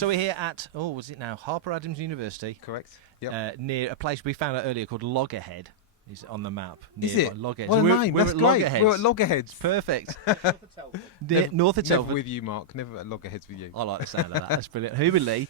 So we're here at, was it now, Harper Adams University. Correct. Yep. Near a place we found out earlier called Loggerhead. Is on the map. Is it? Loggerhead. What so a name. That's at great. Loggerheads. We're at Loggerheads. Perfect. Never North of Telford. with you, Mark. Never at Loggerheads with you. I like the sound of that. That's brilliant. Hubert Lee,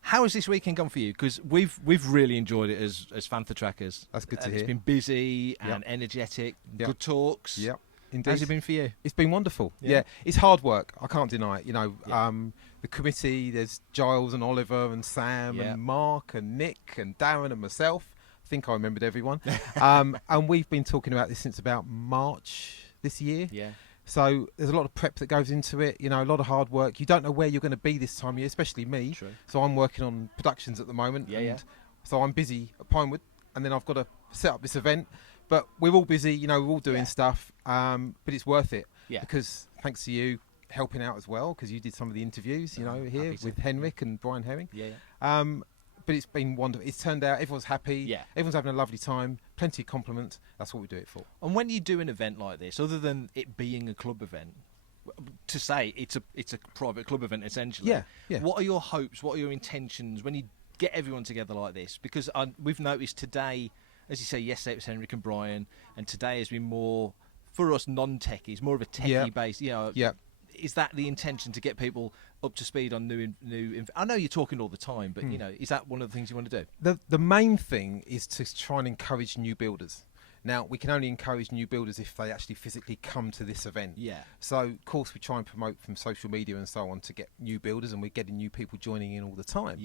how has this weekend gone for you? Because we've really enjoyed it as Fantha Trackers. That's good to hear. It's been busy and energetic. Yep. Good talks. Yep. Indeed. How's it been for you? It's been wonderful. Yeah. It's hard work. I can't deny it. You know, the committee, there's Giles and Oliver and Sam and Mark and Nick and Darren and myself. I think I remembered everyone. And we've been talking about this since about March this year. Yeah. So there's a lot of prep that goes into it, you know, a lot of hard work. You don't know where you're going to be this time of year, especially me. True. So I'm working on productions at the moment. So I'm busy at Pinewood, and then I've got to set up this event. But we're all busy, you know, we're all doing stuff, but it's worth it. Because thanks to you helping out as well, because you did some of the interviews, you know, here with Henrik and Brian Herring. But it's been wonderful. It's turned out everyone's happy. Everyone's having a lovely time. Plenty of compliments. That's what we do it for. And when you do an event like this, other than it being a club event, to say it's a private club event essentially. What are your hopes? What are your intentions when you get everyone together like this? Because we've noticed today, as you say, yesterday it was Henrik and Brian, and today has been more for us non-techies, more of a techie based. You know. Is that the intention, to get people up to speed on new? I know you're talking all the time, but you know, is that one of the things you want to do? The main thing is to try and encourage new builders. Now, we can only encourage new builders if they actually physically come to this event. So, of course, we try and promote from social media and so on to get new builders, and we're getting new people joining in all the time.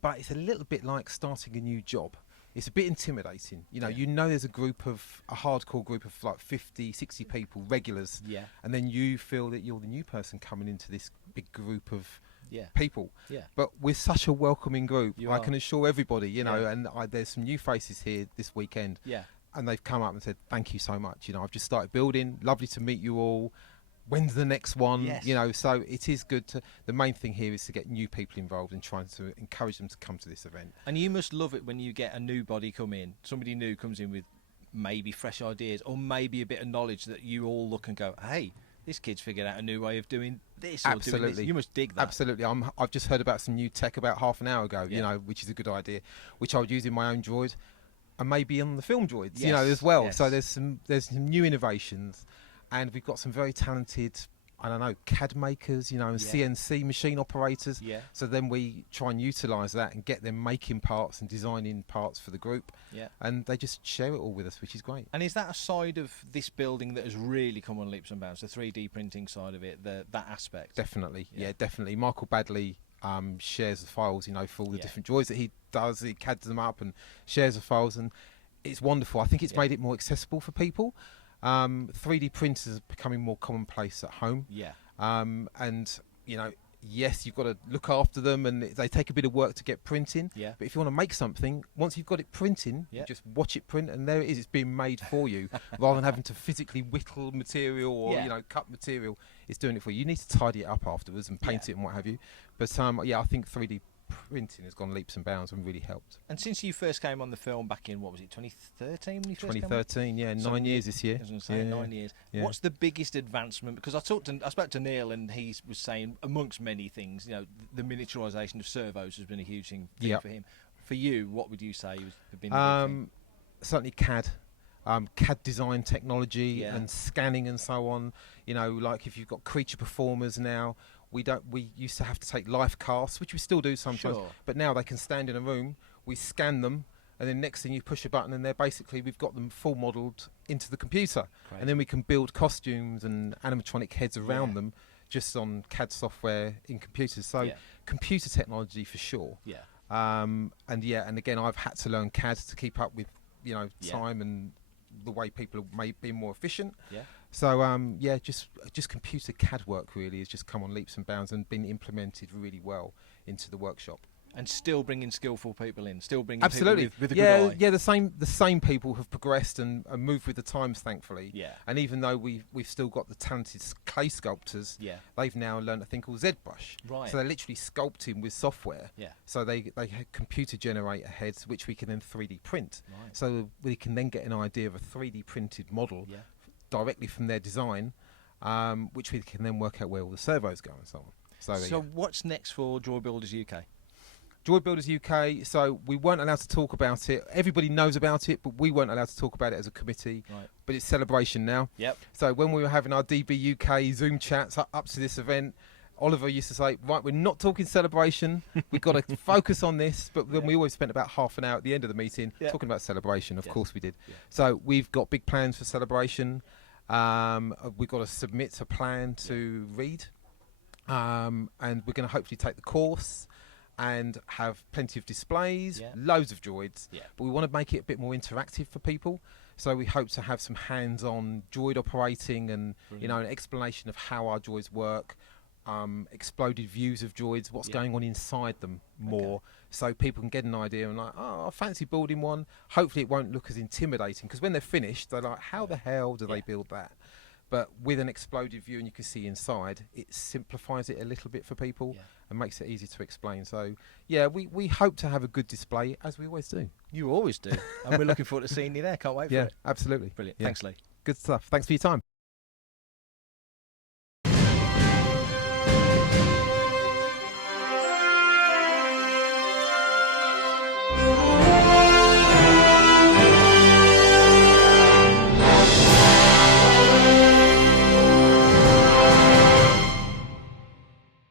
But it's a little bit like starting a new job. It's a bit intimidating. You know, there's a hardcore group of like 50, 60 people, regulars. And then you feel that you're the new person coming into this big group of people. But we're such a welcoming group. I can assure everybody, you know, and there's some new faces here this weekend. And they've come up and said, thank you so much. You know, I've just started building. Lovely to meet you all. When's the next one? You know, so it is good to. The main thing here is to get new people involved and trying to encourage them to come to this event. And you must love it when you get a new body come in, somebody new comes in with maybe fresh ideas or maybe a bit of knowledge that you all look and go, hey, this kid's figured out a new way of doing this. Absolutely. Or doing this. You must dig that. Absolutely. I've just heard about some new tech about half an hour ago, you know, which is a good idea, which I would use in my own droid and maybe on the film droids, you know, as well. So there's some new innovations. And we've got some very talented, I don't know, CAD makers, you know, and CNC machine operators. So then we try and utilise that and get them making parts and designing parts for the group. And they just share it all with us, which is great. And is that a side of this building that has really come on leaps and bounds, the 3D printing side of it, that aspect? Definitely, definitely. Michael Badley shares the files, you know, for all the different droids that he does. He CADs them up and shares the files, and it's wonderful. I think it's made it more accessible for people. 3D printers are becoming more commonplace at home. And, you know, yes, you've got to look after them and they take a bit of work to get printing. But if you want to make something, once you've got it printing, you just watch it print and there it is. It's being made for you rather than having to physically whittle material or, you know, cut material. It's doing it for you. You need to tidy it up afterwards and paint it and what have you. But, I think 3D printing has gone leaps and bounds and really helped. And since you first came on the film back in, what was it, 2013 when you first 2013, came on? 9 years this year. I was going to say, 9 years. What's the biggest advancement? Because I spoke to Neil and he was saying, amongst many things, you know, the miniaturisation of servos has been a huge thing for him. For you, what would you say has been the big thing? Certainly CAD. CAD design technology and scanning and so on. You know, like if you've got creature performers now, we used to have to take life casts, which we still do sometimes, but now they can stand in a room, we scan them, and then next thing you push a button and we've got them full modelled into the computer. And then we can build costumes and animatronic heads around them just on CAD software in computers. So computer technology for sure. And again, I've had to learn CAD to keep up with, you know, time and the way people may be more efficient. So just computer CAD work really has just come on leaps and bounds and been implemented really well into the workshop. And still bringing skillful people in, still bringing absolutely people with a good eye. Yeah, the same people have progressed and moved with the times, thankfully. And even though we've still got the talented clay sculptors, they've now learned a thing called ZBrush. So they're literally sculpting with software. So they computer generate heads which we can then 3D print. So we can then get an idea of a 3D printed model directly from their design, which we can then work out where all the servos go and so on. So what's next for Droid Builders UK? Droid Builders UK, so we weren't allowed to talk about it. Everybody knows about it, but we weren't allowed to talk about it as a committee. Right. But it's celebration now. Yep. So when we were having our DB UK Zoom chats up to this event, Oliver used to say, right, we're not talking celebration. We've got to focus on this. But then we always spent about half an hour at the end of the meeting talking about celebration. Of course we did. Yeah. So we've got big plans for celebration. We've got to submit a plan to read. And we're going to hopefully take the course and have plenty of displays, loads of droids, but we want to make it a bit more interactive for people. So we hope to have some hands-on droid operating and an explanation of how our droids work, exploded views of droids, what's going on inside them more, so people can get an idea and like, oh, I fancy building one. Hopefully it won't look as intimidating, because when they're finished, they're like, how the hell do they build that? But with an exploded view and you can see inside, it simplifies it a little bit for people and makes it easy to explain. So, we hope to have a good display, as we always do. You always do. And we're looking forward to seeing you there. Can't wait for it. Yeah, absolutely. Brilliant. Thanks, Lee. Good stuff. Thanks for your time.